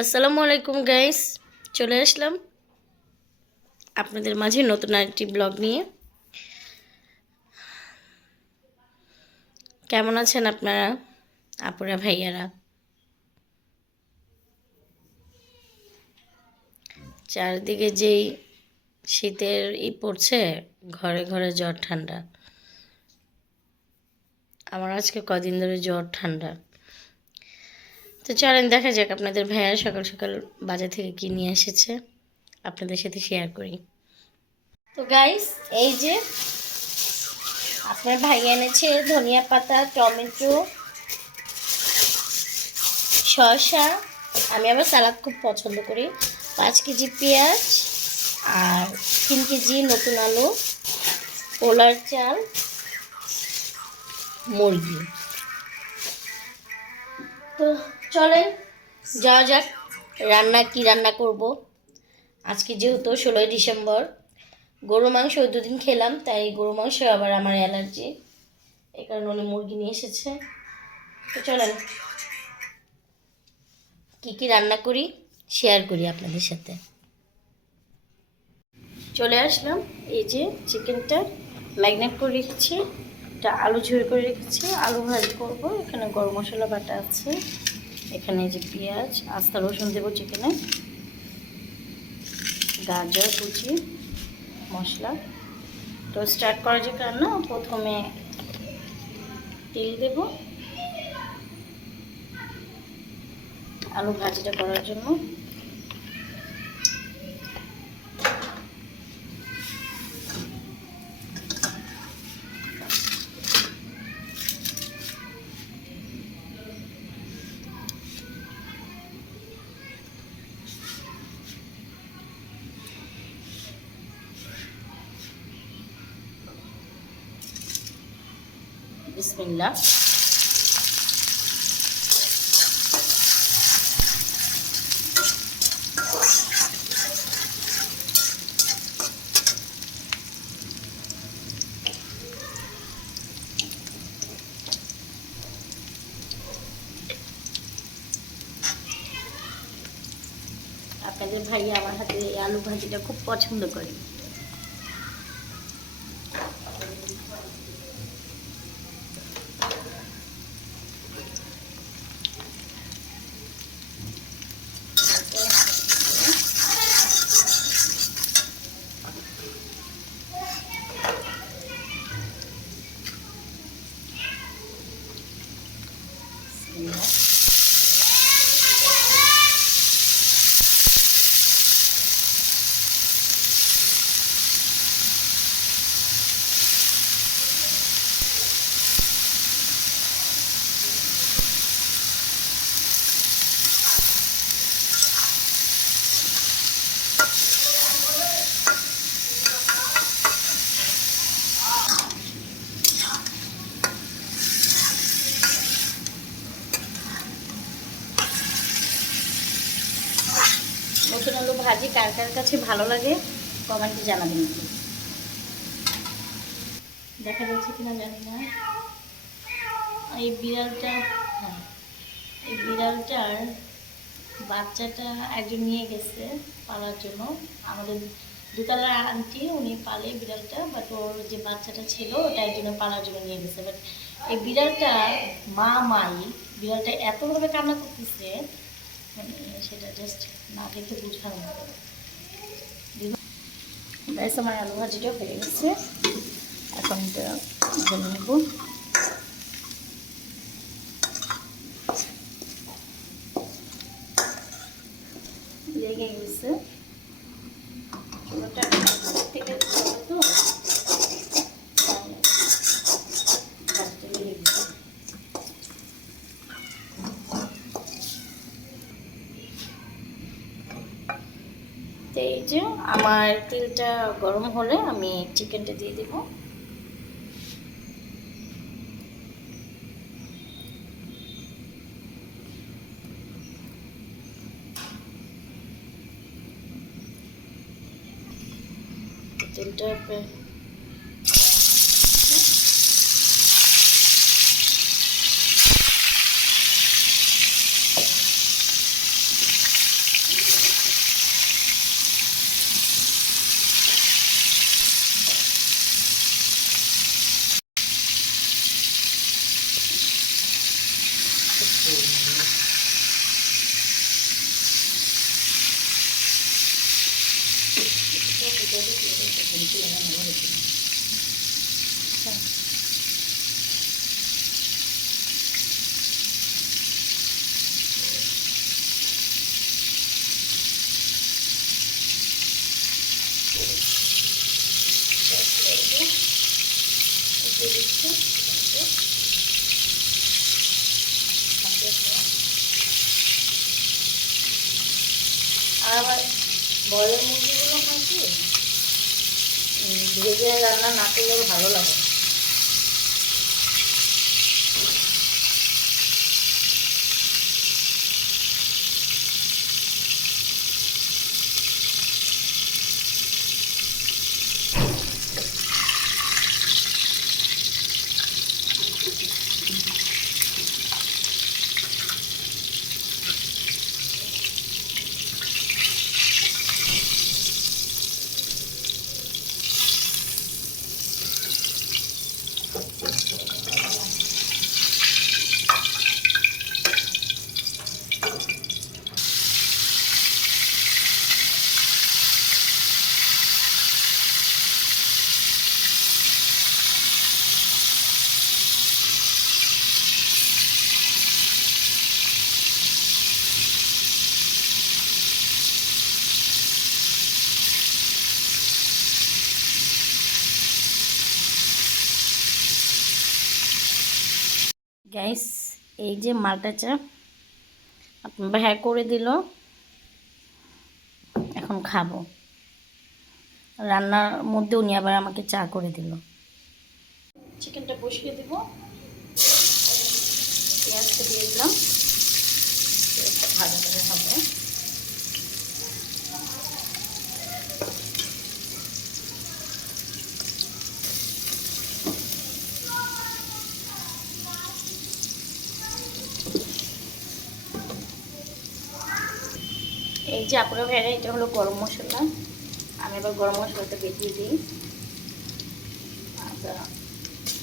আসসালামু আলাইকুম গাইস, চলে আসলাম আপনাদের মাঝে নতুন আরেকটি ব্লগ নিয়ে। কেমন আছেন আপনারা আপুরা ভাইয়ারা? চারদিকে যেই শীতের পড়ছে, ঘরে ঘরে জ্বর ঠান্ডা। আমার আজকে কদিন ধরে জ্বর ঠান্ডা। তো চলেন দেখা যাক আপনাদের ভাইয়া সকাল সকাল বাজার থেকে কি নিয়ে এসেছে, আপনাদের সাথে শেয়ার করি। তো গাইস, এই যে আপনার ভাই এনেছে ধনিয়া পাতা, টমেটো, শসা। আমি আবার সালাদ খুব পছন্দ করি। 5 কেজি পেঁয়াজ আর 3 কেজি নতুন আলু, পোলার চাল, মুরগি। তো চলেন যাওয়া যাক কি রান্না করব। আজকে যেহেতু 16ই ডিসেম্বর, গরু মাংস ওই দুদিন খেলাম, তাই গরু মাংস আবার আমার অ্যালার্জি, এই কারণে উনি মুরগি নিয়ে এসেছে। তো চলেন কি রান্না করি শেয়ার করি আপনাদের সাথে। চলে আসলাম, এই যে চিকেনটা ম্যারিনেট করে রেখেছি, এটা আলু ঝুড়ি করে রেখেছি, আলু ভাজি করব। এখানে গরম মশলা বাটা আছে, এখানে যে পেঁয়াজ, আস্তা রসুন দেবো চিকেনে, গাজর কুচি, মশলা। তো স্টার্ট করা যাক রান্না। প্রথমে তেল দেব আলু ভাজিটা করার জন্য। বিসমিল্লাহ। আপনাদের ভাইয়া আমার হাতে এই আলু ভাজিটা খুব পছন্দ করে। নতুন আলু ভাজি কার কার কাছে ভালো লাগে কমেন্টে জানাবেন। দেখা যাচ্ছে কিনা জানি না। এই বিড়ালটা, হ্যাঁ, এই বিড়ালটার বাচ্চাটা একজন নিয়ে গেছে পালার জন্য। আমাদের দোতলার আন্টি উনি পালে বিড়ালটা, বাট ওর যে বাচ্চাটা ছিল ওটা একজনে পালার জন্য নিয়ে গেছে। বাট এই বিড়ালটা বিড়ালটা এতভাবে কান্না করতেছে, মানে সেটা জাস্ট না দেখে বুঝানো হবে। আমার আলু ভাজিটা হয়ে গেছে, এখন এটা ভেজে নেব। লেগে গেছে চুলাটা থেকে তো ভাজতে লেগে গেছে। তো এই যে আমার তেলটা গরম হলে আমি চিকেনটা দিয়ে দেব। তেলটা আর আবার বয়লের মুরগিগুলো হয় কি ভেজে রান্না না করলেও ভালো লাগে। গাইস, এই যে মালটা চা আপনার ভাইয়া করে দিল, এখন খাবো। রান্নার মধ্যে উনি আবার আমাকে চা করে দিল। চিকেনটা বসিয়ে দিব, পেঁয়াজটা দিয়ে দিলাম, পেঁয়াজটা ভাজা করে হবে। এই যে আপনারা ভাইরা, এটা হলো গরম মশলা। আমি এবার গরম মশলাটা বেটিয়ে দিই। আদা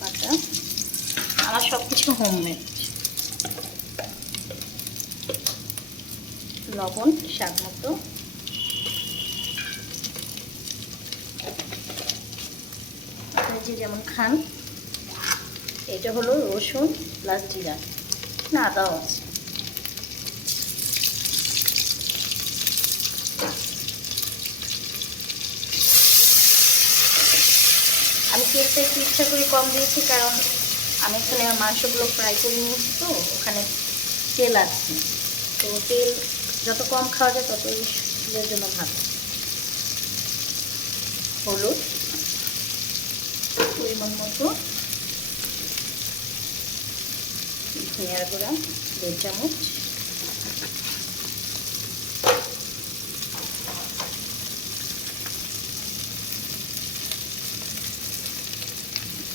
বাটা, আমার সব কিছু হোমমেড। লবণ স্বাদ মতো, আপনি যে যেমন খান। এটা হলো রসুন প্লাস জিরা, না আদাও আছে। আমি তেলটা একটু ইচ্ছা করে কম দিয়েছি, কারণ আমি এখানে মাংসগুলো ফ্রাই করে নিয়েছি, তো ওখানে তেল আছে। তো তেল যত কম খাওয়া যায় তত শরীরের জন্য ভালো। হলুদ পরিমাণ মতো, ধনিয়ার গুঁড়া 2 চামচ,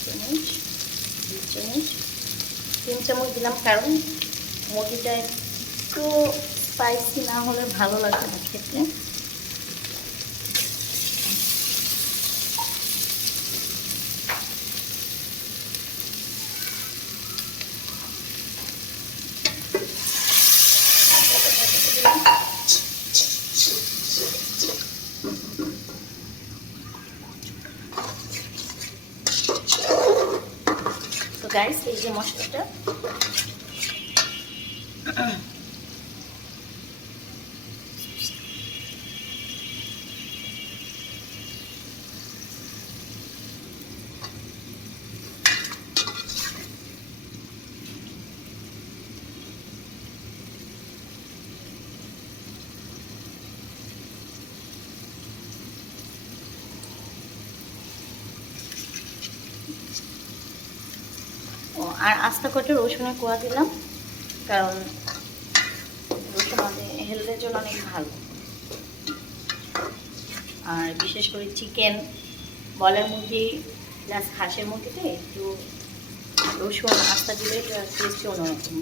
চামচ 2 চামচ 3 চামচ দিলাম, কারণ মুরগিটা একটু স্পাইসি না হলে ভালো লাগে না খেতে। তো গাইস, এই যে মশলাটা আর আস্তা করে রসুনের কোয়া দিলাম, কারণ রসুন আমাদের হেলথের জন্য অনেক ভালো। আর বিশেষ করে চিকেন, বলের মুরগি প্লাস হাঁসের মুরগিতে একটু রসুন আস্তা দিলে টেস্ট অন্যরকম।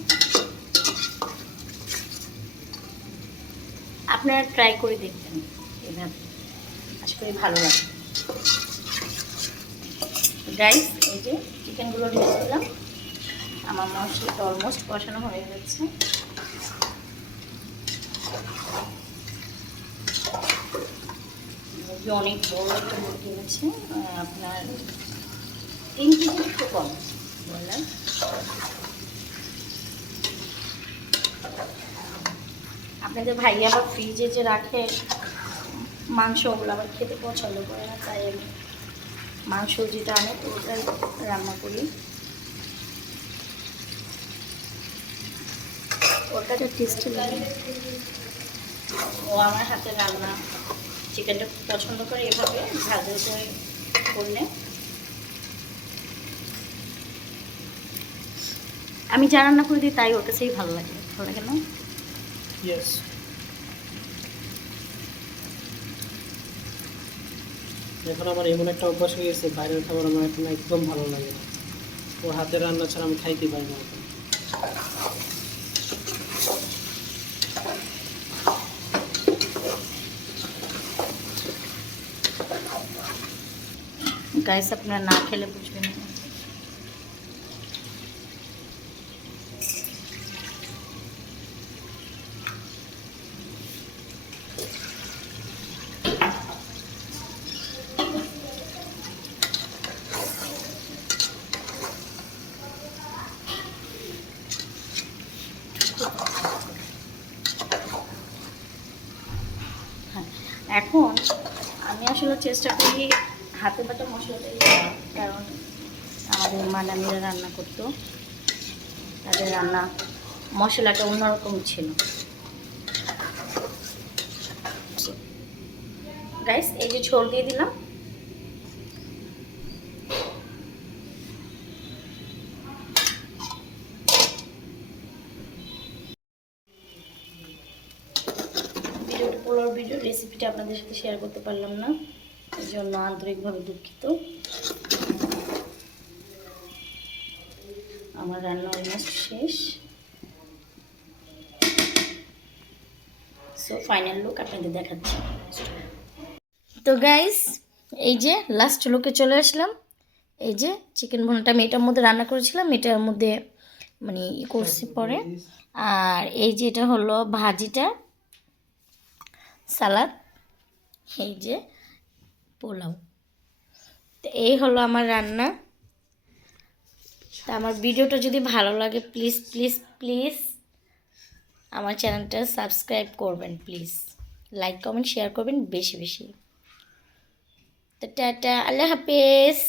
আপনারা ট্রাই করে দেখবেন এভাবে, আশা করি ভালো লাগে। গাইস, এই যে চিকেনগুলো ঢেলে দিলাম, আমার মশলাটা অলমোস্ট কষানো হয়ে গেছে। অনেক বড় একটা মুরগি আছে, আপনার 3 কেজি একটু কম বললাম। আপনাদের ভাই আবার ফ্রিজে যে রাখে মাংস, ওগুলো আবার খেতে পছন্দ করে না, তাই আমি মাংস যেটা আনে তো ওটাই রান্না করি। ওটাকে টেস্টি লাগে। ও আমার হাতে রান্না চিকেনটা খুব পছন্দ করে, এভাবে ঝাল করে করলে। আমি যা রান্না করে দিই তাই ওর কাছেই ভালো লাগে, ভালো লাগে না? ইয়েস। এখন আমার এমন একটা অভ্যাস হয়ে গেছে, বাইরের খাবার আমার এখন একদম ভালো লাগে না। ওর হাতের রান্না ছাড়া আমি খাইতে পারি না এখন। গাইস আপনারা না খেলে বুঝবেন না। হ্যাঁ, এখন আমি আসলে চেষ্টা করি হাতে বাটা মশলাটাই দেওয়ার, কারণ আমাদের মানামিরা রান্না করতো, তাদের রান্না মশলাটা অন্যরকম ছিল। গাইস এই যে ঝোল দিয়ে দিলাম। পোলাও ভিডিও রেসিপিটা আপনাদের সাথে শেয়ার করতে পারলাম না, এই জন্য আন্তরিকভাবে দুঃখিত। আমার রান্না অলমোস্ট শেষ। সো ফাইনাল লুক আপনাদের দেখাচ্ছি। তো গাইস এই যে লাস্ট লুকে চলে আসলাম। এই যে চিকেন ভুনাটা আমি এটার মধ্যে রান্না করেছিলাম, এটার মধ্যে মানে করছি পরে। আর এই যে এটা হলো ভাজিটা, সালাদ, এই যে পোলাও। তো এই হলো আমার রান্না। তা আমার ভিডিওটা যদি ভালো লাগে প্লিজ প্লিজ প্লিজ আমার চ্যানেলটা সাবস্ক্রাইব করবেন, প্লিজ লাইক কমেন্ট শেয়ার করবেন বেশি বেশি। তো টাটা, আল্লাহ হাফেজ।